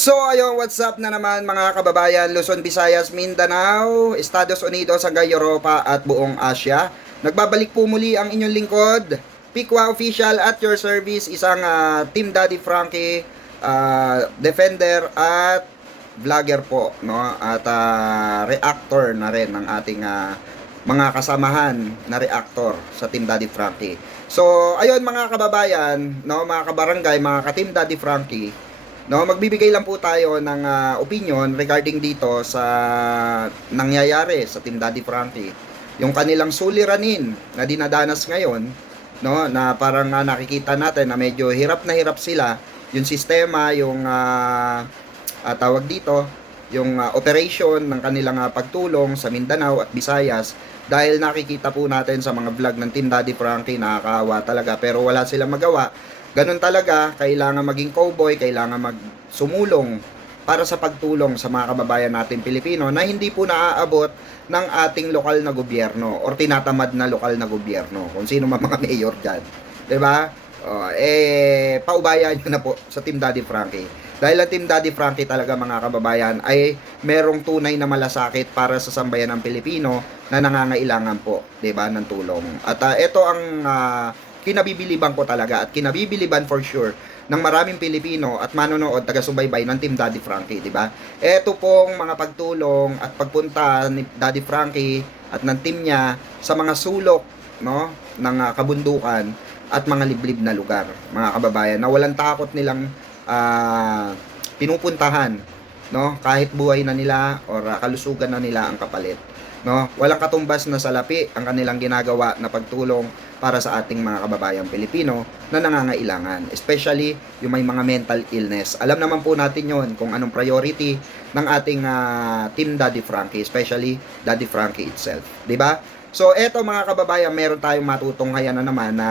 So ayun, what's up na naman mga kababayan, Luzon, Visayas, Mindanao, Estados Unidos hanggang Europa at buong Asia. Nagbabalik po muli ang inyong lingkod, Pikwa Official at your service, isang Team Daddy Frankie, defender at vlogger po, no? At reactor na rin ng ating mga kasamahan na reactor sa Team Daddy Frankie. So ayun mga kababayan, no, mga kabarangay, mga ka-Team Daddy Frankie, no, magbibigay lang po tayo ng opinion regarding dito sa nangyayari sa Team Daddy Frankie. Yung kanilang suliranin na dinadanas ngayon, no, na parang nakikita natin na medyo hirap na hirap sila. Yung sistema, yung tawag dito, yung operation ng kanilang pagtulong sa Mindanao at Visayas, dahil nakikita po natin sa mga vlog ng Team Daddy Frankie, nakakaawa talaga, pero wala silang magawa. Ganun talaga, kailangan maging cowboy, kailangan magsumulong para sa pagtulong sa mga kababayan natin Pilipino na hindi po naaabot ng ating lokal na gobyerno or tinatamad na lokal na gobyerno, kung sino man mga mayor dyan. Diba? Paubayan nyo na po sa Team Daddy Frankie. Dahil ang Team Daddy Frankie talaga mga kababayan ay merong tunay na malasakit para sa sambayan ng Pilipino na nangangailangan po, diba, ng tulong. At ito ang kinabibiliban ko talaga at kinabibiliban for sure ng maraming Pilipino at manonood taga-subaybay ng Team Daddy Frankie, di ba? Ito pong mga pagtulong at pagpunta ni Daddy Frankie at ng team niya sa mga sulok, no, ng kabundukan at mga liblib na lugar, mga kababayan, na walang takot nilang pinupuntahan, no, kahit buhay na nila or kalusugan na nila ang kapalit. No, walang katumbas na salapi ang kanilang ginagawa na pagtulong para sa ating mga kababayang Pilipino na nangangailangan, especially yung may mga mental illness. Alam naman po natin yon kung anong priority ng ating Team Daddy Frankie, especially Daddy Frankie itself, di ba? So eto mga kababayan, meron tayong matutunghayan na naman na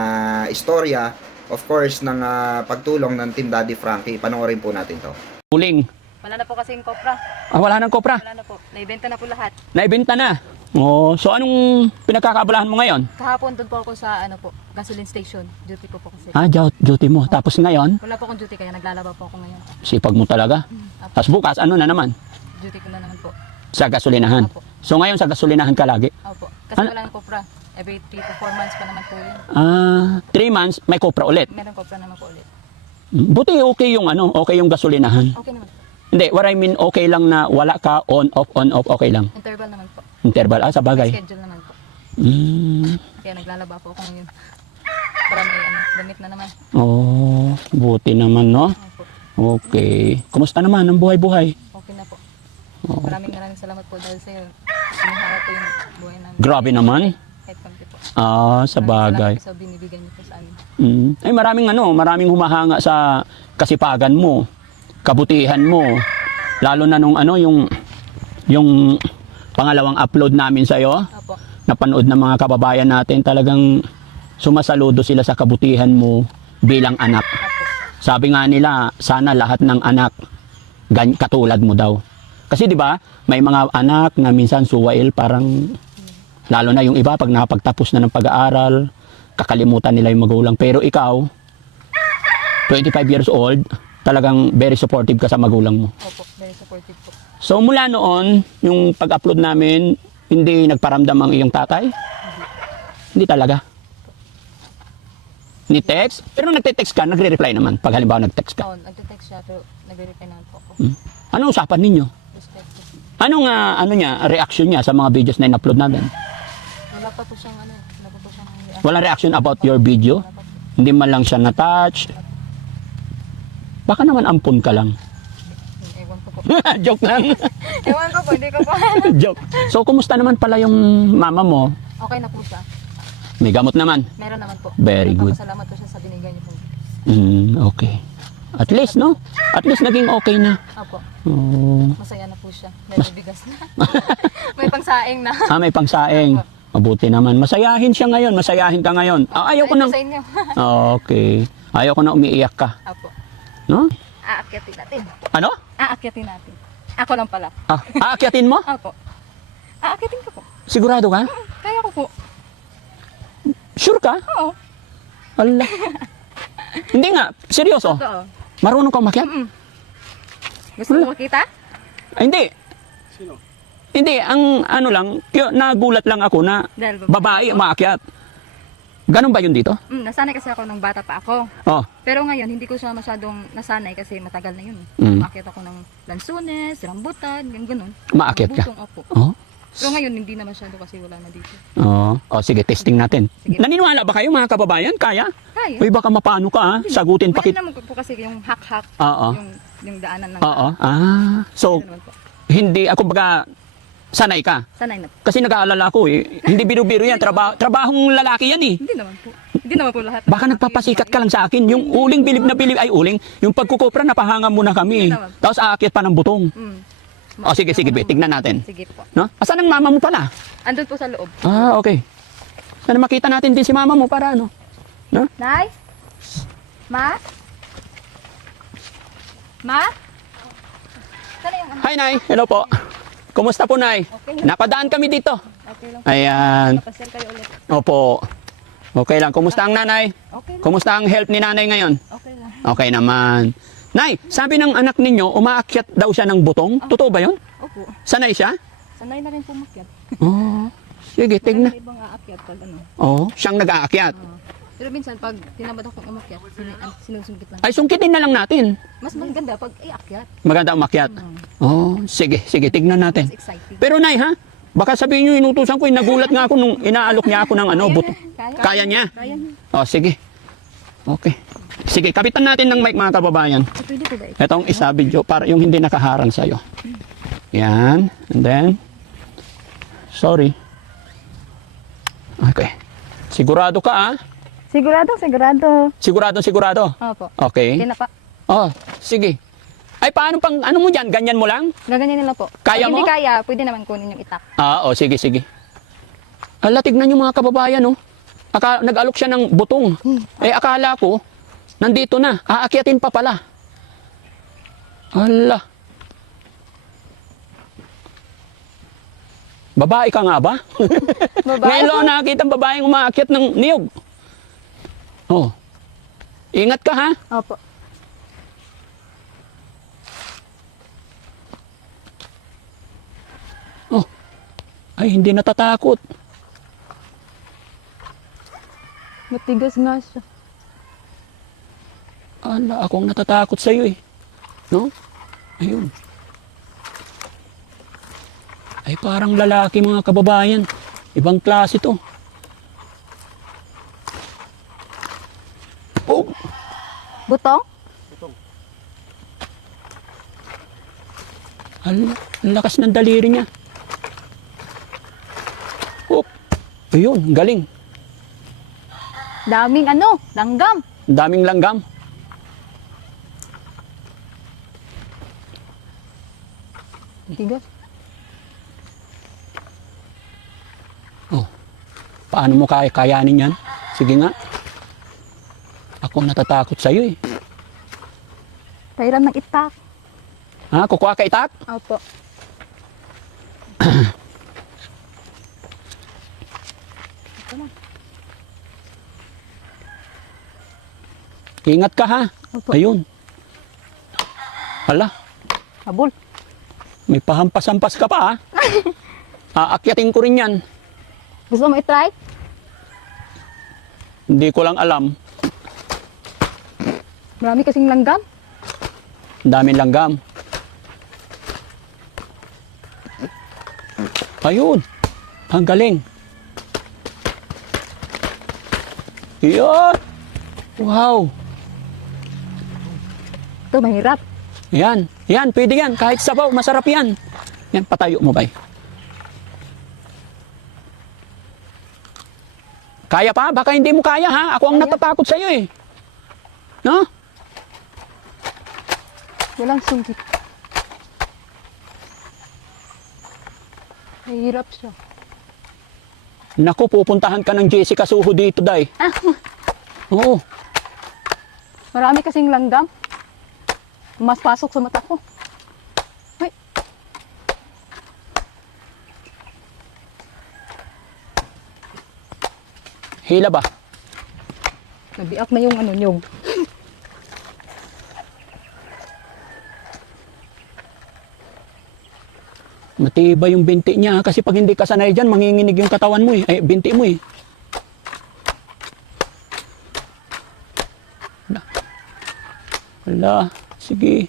istorya, of course, ng pagtulong ng Team Daddy Frankie. Panoorin po natin to. Huling. Wala na po kasi yung kopra. Wala nang kopra. Wala na po. Naibenta na po lahat. Naibenta na. Oh, so anong pinagkakaabalahan mo ngayon? Kahapon doon po ako sa gasoline station. Duty po po kasi. Duty mo. Tapos ngayon, Wala po akong duty kaya naglalaba po ako ngayon. sipag mo talaga. Apo. Tapos bukas, ano na naman? Duty ko na naman po. Sa gasolinahan. Opo. So ngayon sa gasolinahan ka lagi? Opo. Kasi Ano? wala nang kopra. Every 3 to 4 months pa naman po yun. 3 months, may kopra ulit. Meron kopra naman po ulit. Buti okay yung okay yung gasolinahan. Okay naman po. Hindi, what I mean, okay lang na wala ka on, off, okay lang. Interval naman po. Interval, sa May bagay. schedule naman po. Mm. Kaya naglalaba po ako ngayon. Para may damit na naman. Oh, buti naman, no? Opo. Okay. Kumusta naman ang buhay-buhay? Okay na po. Oh. Maraming salamat po dahil sa'yo. Siniharap po yung buhay namin. Grabe naman. Kahit konti po. Sa bagay. Salamat po sa binibigyan niyo po sa amin. Ay maraming humahanga sa kasipagan mo, kabutihan mo. Lalo na nung yung pangalawang upload namin sa iyo, Opo. napanood ng mga kababayan natin, talagang sumasaludo sila sa kabutihan mo bilang anak. Opo. Sabi nga nila, sana lahat ng anak katulad mo daw. Kasi 'di ba, may mga anak na minsan suwail, parang lalo na yung iba pag nakapagtapos na ng pag-aaral, kakalimutan nila yung magulang. Pero ikaw, 25 years old, talagang very supportive ka sa magulang mo. Opo, very supportive po. So mula noon, yung pag-upload namin, hindi nagparamdam ang iyong tatay? Hindi talaga. Ni text? Pero nagte-text ka, nagre-reply naman. Pag halimbawa nag-text ka. Oo, nagte-text siya pero nagre-reply naman po ako. Anong usapan ninyo? Respect po. Anong reaction niya sa mga videos na in-upload natin? Wala pa po siyang wala pa po siyang Walang reaction about your video? Wala pa po. Hindi man lang siya na-touch? Baka naman ampun ka lang. Ewan ko po. Joke lang. Ewan ko po, hindi ko po. Joke. So, kumusta naman pala yung mama mo? Okay na po siya. May gamot naman. Meron naman po. Very good. Salamat po siya sa binigay niyo po. Okay. At least, no? At least naging okay na. Opo, Oh. masaya na po siya. Meron bigas na. May pangsaing na. May pangsaing. Mabuti naman. Masayahin siya ngayon. Masayahin ka ngayon. Ayaw ko Ayun nang... po sa inyo. Okay. Ayaw ko na umiiyak ka. Opo. No? Aakyatin natin. Ano? Aakyatin natin. Ako lang pala. Aakyatin mo? Opo. Aakyatin ko po. Sigurado ka? Kaya ko po. Sure ka? Oo. Ala. Hindi nga. Seryoso. Totoo. Marunong ka umakyat? Gusto mo makita? Ay, hindi. Hindi, ang ano lang, nagulat lang ako na Dahil babae umaakyat. Ganun ba yun dito? Nasanay kasi ako nung bata pa ako. Oh, Pero ngayon, hindi ko siya masyadong nasanay kasi matagal na yun. Mm. Umakyat ako ng lansunes, rambutan, ganun. umaakyat ka. Butong, opo. Oh, Pero ngayon, hindi na masyado kasi wala na dito. oh, sige, testing natin. Sige. Naniniwala ba kayo mga kababayan? Kaya? Kaya. Uy, baka mapano ka ha? Sagutin pa Pwede kita. naman po kasi yung hak-hak, Oo. yung daanan ng... Oo. So, Pwede naman po. hindi ako baga sanay ka. Sanay na po. Kasi nag-aalala ko eh. Hindi biro-biro yan. Trabahong lalaki yan eh. Hindi naman po. Hindi naman po lahat. Baka nagpapasikat ka lang sa akin. Yung uling bilib na bilib ay uling. Yung pagkukopra napahanga muna kami. Hindi naman. Tapos aakyat pa ng butong. O sige, tignan natin. Sige po. No? Asan ang mama mo pala? Andun po sa loob. Okay. Sana makita natin din si mama mo para ano. No? Nay? Ma? Ma? Sana yung ano? Hi, Nay. Hello po. Kumusta po, Nay? Okay. Napadaan kami dito. Okay lang. Ayan. Kapasir kayo ulit. Opo. Okay lang. Kumusta ang nanay? Okay lang. Kumusta ang health ni nanay ngayon? Okay lang. Okay naman. Nay, sabi ng anak ninyo, umaakyat daw siya ng butong. Totoo ba yun? Opo. Sanay siya? Sanay na rin pumakyat. Oh. Sige, tignan. Marami ibang aakyat pag ano. Oh, siyang nag-aakyat. Pero minsan pag tinamad akong umakyat, sinusungkit lang. Ay, sungkitin na lang natin. Mas maganda pag iakyat. Maganda umakyat. Oh, sige, tignan natin. Mas exciting. Pero Nay, ha? Baka sabihin nyo, inutusan ko, nagulat nga ako nung inaalok niya ako ng ano, buto. Kaya niya? Kaya niya. Oh, sige. Okay. Sige, kapitan natin ng mic mga kababayan. Pwede po ba ito? Itong isa video para yung hindi nakaharang sa'yo. Yan. And then, sorry. Okay. Sigurado ka ah. Sigurado, sigurado. Sigurado. Opo. Okay. Kaya na pa. Oh, sige. Ay, paano pang, ano mo dyan? Ganyan mo lang? Gaganyan nila po. Kaya Pag mo? hindi kaya, pwede naman kunin yung itak. Sige. Ala, tignan yung mga kababayan, oh. Nag-alok siya ng butong. Akala ko, nandito na. Aakyatin pa pala. Ala. Babae ka nga ba? Babae? Ngayon lang nakakita ang babaeng umaakyat ng niyog. Oh. Ingat ka ha. Opo. Oh. Ay, hindi natatakot. Matigas nga siya. Ala, akong natatakot sa iyo eh. No? Ayun. Ay, parang lalaki mga kababayan. Ibang klase to. Oh, Butong? ala, ang lakas ng daliri niya. Oh, ayun, galing. Daming ano, langgam. Ang daming langgam. Tigas. Oh, paano mo kayanin yan? Sige nga. Ako natatakot sa iyo eh. Kairam ng itak. Ha, kukuha ka itak? Opo. Ito na. Ingat ka ha. Opo. Ayun. Hala, Habol. may pahampas-hampas ka pa ha. Aakyatin ko rin yan. Gusto mo i-try? Hindi ko lang alam. Marami kasing langgam. Ang daming langgam. Ayun. Ang galing. Yan. Wow. Ito, mahirap. Yan. Yan, pwede yan. Kahit sabaw, masarap yan. Yan, patayo mo ba? Kaya pa? Baka hindi mo kaya ha. Ako ang Kaya. natatakot sa'yo eh. No? Walang sungkit. Mahirap siya. Naku, pupuntahan ka ng Jessica Suho dito, day. Oo. Marami kasing langgam. Mas pasok sa mata ko. Ay. Hila ba? Nabiak na yung ano nyog. Matibay yung binti niya. Kasi pag hindi ka sanay dyan, manginginig yung katawan mo eh. Ay, binti mo eh. Wala. Sige.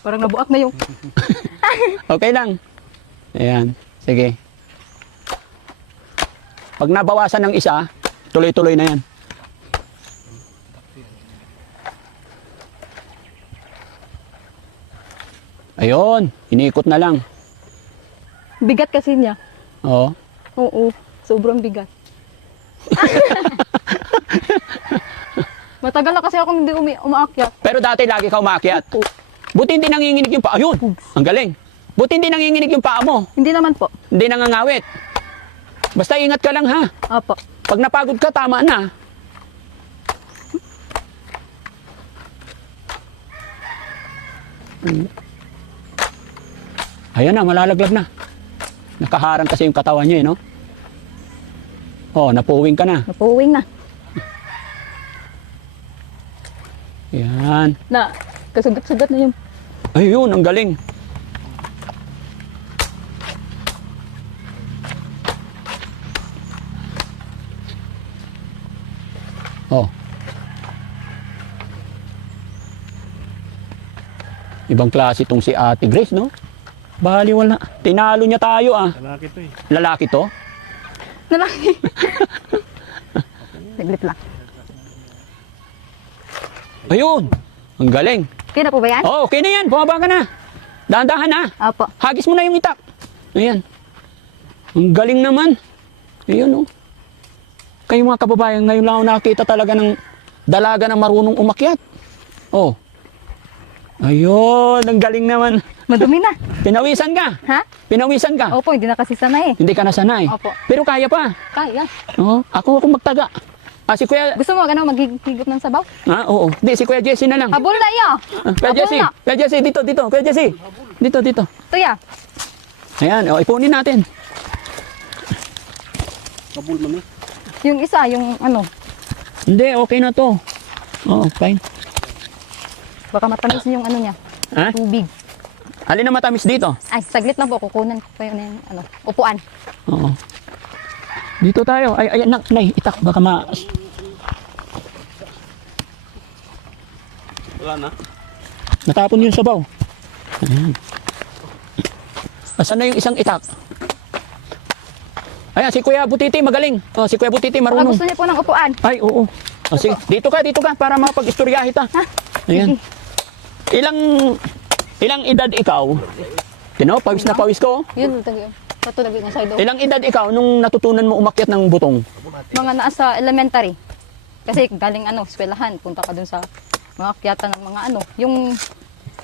Parang nabuak na yung... Okay lang. Ayan. Sige. Pag nabawasan ng isa, tuloy-tuloy na yan. Ayun. Iniikot na lang. Bigat kasi niya. Oo. Oo, sobrang bigat. Matagal na kasi akong hindi umaakyat. Pero dati lagi ka umakyat. Buti hindi nanginginig yung paa. Ayun. Ang galing. Buti hindi nanginginig yung paa mo. Hindi naman po. Hindi nangangawit. Basta ingat ka lang ha. Opo. Pag napagod ka, tama na. Ayan na, malalaglag na. Nakaharang kasi yung katawan niya, eh, no? Oh, napuwing ka na. Napuwing na. Yan. Na, kasugat-sugat na yung... Ayun, ang galing. Oh. Ibang klase itong si Ate Grace, no? Baliwal na. Tinalo niya tayo, ah. Lalaki to eh. Lalaki to? Nalaki. Naglit lang. Ayun. Ang galing. Kaya na po ba yan? Oh, okay na yan. Bumaba ka na. Dahan-dahan na. Opo. Hagis mo na yung itak. Ayan. Ang galing naman. Ayan, oh. Kayo mga kababayan, ngayon lang ako nakakita talaga ng dalaga na marunong umakyat. Oh. Ayun, ang galing naman. Madumi na. Pinawisan ka. Ha? Pinawisan ka. Opo, hindi na kasi sanay eh. Hindi ka nasanay. Opo. Pero kaya pa. Kaya. Oh, ako magtaga. Ah, si Kuya... Gusto mo ganun maghigop ng sabaw? Ah, oo. Hindi, si Kuya Jesse na lang. Habol na iyo. Ah, Kuya Habol Jesse. na. Kuya Jesse, dito. Kuya Jesse. Dito. Ito ya. Ayan, oh, ipunin natin. Kabul man eh. Yung isa, yung ano, Hindi, okay na to. Oo, fine. baka matamis yung ano niya. Ha? Tubig. Alin na matamis dito? Ay, saglit lang po. Kukunan ko yun yung ano, upuan. Oo. Dito tayo. Ay, nay, itak. Baka Wala na. natapon yung sabaw. Ayan. Asan na yung isang itak? Ayan, si Kuya Butiti magaling. Oh, si Kuya Butiti Baka marunong. gusto niyo po ng upuan. Ay, oo. Oh, sige. Dito ka para mapag-istoryahe ta. Ha? Ayan. Ilang edad ikaw? Tino, pawis na pawis ko. Yun, tagi. Ito lagi na side. Ilang edad ikaw nung natutunan mo umakyat ng butong? Mga nasa elementary. Kasi galing ano, eskwelahan. Punta ka dun sa mga akyatan ng mga ano. Yung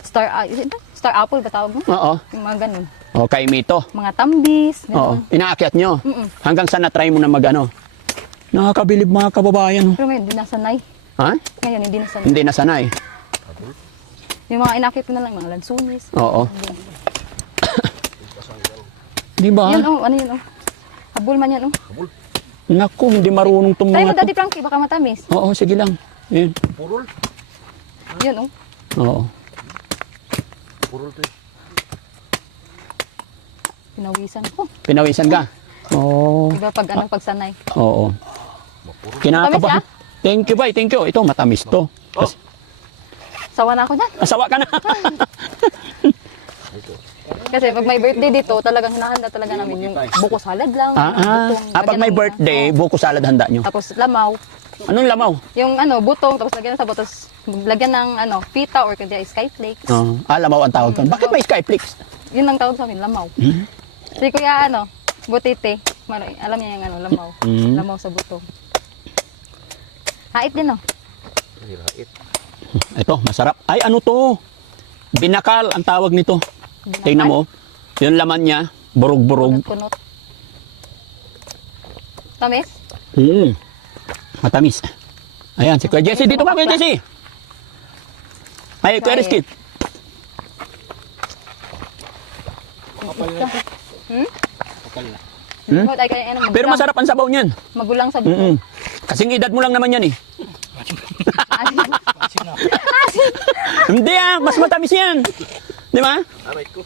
star apple ba tawag mo? Oo. Yung mga ganun. O, kay Mito. Mga tambis. Oo. Ganun. Inaakyat nyo. Mm-mm. Hanggang sa na-try mo na magano. Nakakabilib mga kababayan. Pero ngayon, hindi nasanay. Ha? Ngayon, hindi nasanay. Hindi nasanay. Yung mga inakit ko na lang, mga lansunis. Oo. Di ba? Yan oh, ano yun oh. Habol man yan oh. Naku, hindi marunong itong Try mo mga to. Daddy Frankie, baka matamis. Oo, sige lang. Yan. Purol. Yun oh. Oo. Purol to eh. Pinawisan ko. Pinawisan ka? Oo. Diba pag anong pagsanay. Oo. Kinakabahan. Thank you, bye. Thank you. Ito, matamis to. Sawa na ako dyan. Asawa ka na. Kasi pag may birthday dito, talagang hinahanda talaga namin yung buko salad lang. Pag may birthday, buko salad handa nyo. Tapos lamaw. Anong lamaw? Yung ano, butong, tapos lagyan ng sabaw, tapos lagyan ng ano, pita or kaya skyflakes. Lamaw ang tawag ko. Bakit may skyflakes? Yun ang tawag sa amin, lamaw. Si kuya ano, butite. Alam niya yung ano, lamaw. Lamaw sa butong. Hait din oh. Ito, masarap. Ay, ano to? Binakal ang tawag nito. Tingnan mo. Yung laman niya, burog-burog. Kunot. Tamis? Matamis. Ayan, si Kuya Jesse. Dito ka, Kuya Jesse. Ay, Kuya Rizky. Pero masarap ang sabaw niyan. Magulang sa buto. Kasing edad mo lang naman yan eh. Hindi mas matamis yan. Di ba? Aray ko.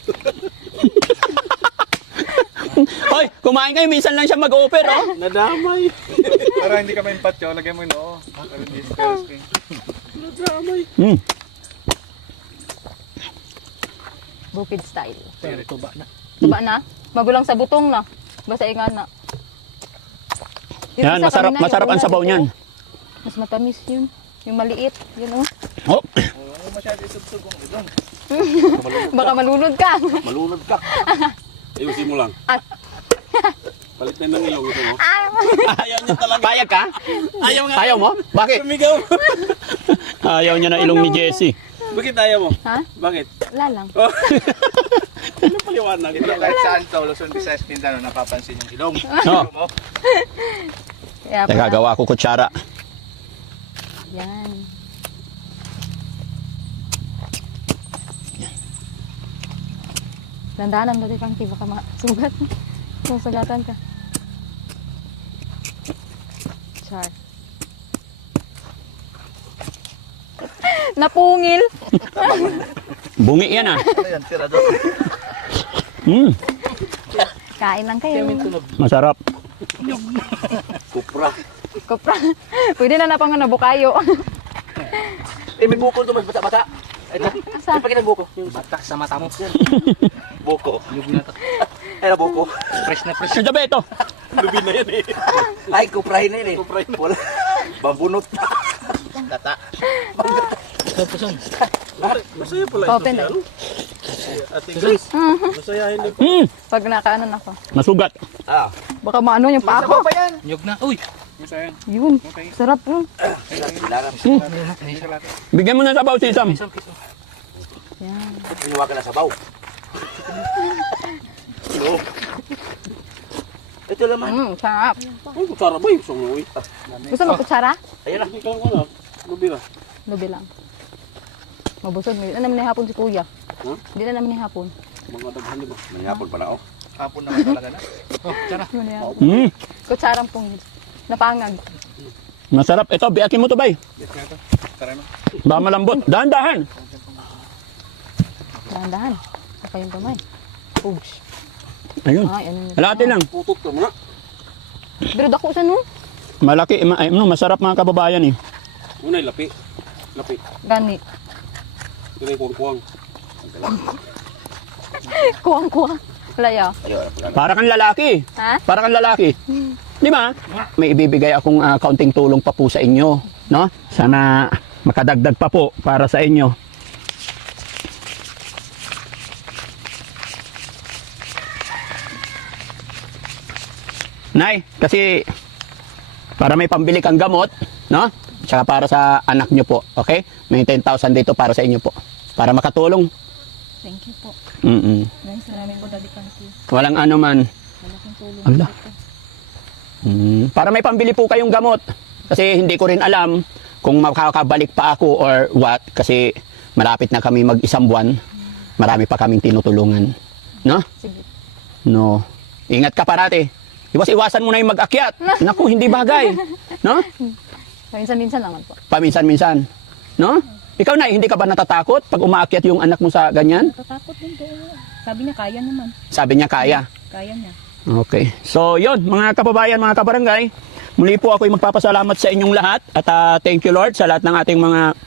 Hoy, kumain kayo, minsan lang siya mag-offer, oh. Nadamay. Para hindi ka maimpatyo, lagyan mo yung noo. Pero hindi sa screen. Nadamay. Hmm. Bukid style. Pero tuba na. Diba na? Magulang sa butong na. Basta ingan na. Yung Yan, isa masarap, kanina, yung masarap ang una, sabaw dito, niyan. Mas matamis yun. Yung maliit. Yun oh. Oh, Oo, masyado isubsog kung idong. Baka malunod ka. Malunod ka. Ayusin mo lang. At Palit na ng ilong ito mo. ayaw niya talaga. Payag ka? Ayaw nga. Ayaw mo? Bakit? Sumigaw. Ayaw niya ng ilong ni Jessie. Bakit ayaw mo? ha? Bakit? Wala lang. Oh. Ano paliwanag? Hindi kahit saan to, Luzon, Visayas, Mindanao, napapansin yung ilong. No. Mo. Kaya Teka, pala. gawa ko kutsara. Yan. Dandanan mo kang baka masugat. Susugatan ka. Char. Napungil. Bungi yan ah. Ano yan, tirador? Kain lang kayo. Masarap. Kupra. Kopra. Pwede na napang bukayo. Eh, may buko ito mas bata-bata. Ito. Asa? Pakita ang buko. Yung bata sa mata mo. Buko. Ay, na buko. Fresh na fresh. Sa gabi ito. Lubi na yan eh. Ay, kuprahin na yun eh. Kuprahin na. Wala. Bambunot. Data. Masaya pala Open na. Ating guys. Masayahin din. Pag nakaanan ako. Masugat. Ah. Baka maano yung pa ako. Nyug na. Uy! Masaya. Yun. Sarap yun. Bigyan mo ng sabaw si Sam. Yan. Ginawa ka na sabaw. No. Ito naman. Sarap. Ay, kutsara ba yung sungoy? Gusto mo kutsara? Ayan na. Ikaw ko na. Lubi na. Lubi lang. Mabusog. Hindi na naman ni hapon si kuya. Huh? Hindi na naman ni hapon. Mga daghan di ba? Nangyapon pa na ako. Hapon naman talaga na. Yun na yan. Kutsarang pungil. Napangag. Masarap. Ito, biakin mo to bay. Yes nga to. Tara na. Baka malambot. Dahan-dahan. Dahan-dahan. Apa yung kamay. Oops. Ayun. Ay, ano yun? Halati lang. Putot ka muna. Pero dako sa no? Malaki. Masarap mga kababayan eh. Una yung lapi. Lapi. Gani. Ito na yung kuwang-kuwang. Kuwang-kuwang. Laya. Para kang lalaki. Ha? Para kang lalaki. Di ba? May ibibigay akong kaunting tulong pa po sa inyo. No? Sana makadagdag pa po para sa inyo. Nay, kasi para may pambili kang gamot, no? Tsaka para sa anak nyo po, okay? May 10,000 dito para sa inyo po. Para makatulong. Thank you po. Guys, maraming po Daddy Frankie. Walang ano man. Malaking tulong. Allah. Para may pambili po kayong gamot. Kasi hindi ko rin alam kung makakabalik pa ako or what. Kasi malapit na kami mag-isang buwan. Marami pa kaming tinutulungan. No? Sige. No. Ingat ka parati. Iwas-iwasan mo na yung mag-akyat. Naku, hindi bagay. No? Minsan-minsan naman po. Paminsan-minsan. No? Ikaw na, hindi ka ba natatakot pag umaakyat yung anak mo sa ganyan? Natatakot din po. Sabi niya kaya naman. Sabi niya kaya. Kaya niya. Okay. So, yon mga kababayan, mga kabarangay. Muli po ako'y magpapasalamat sa inyong lahat at thank you Lord sa lahat ng ating mga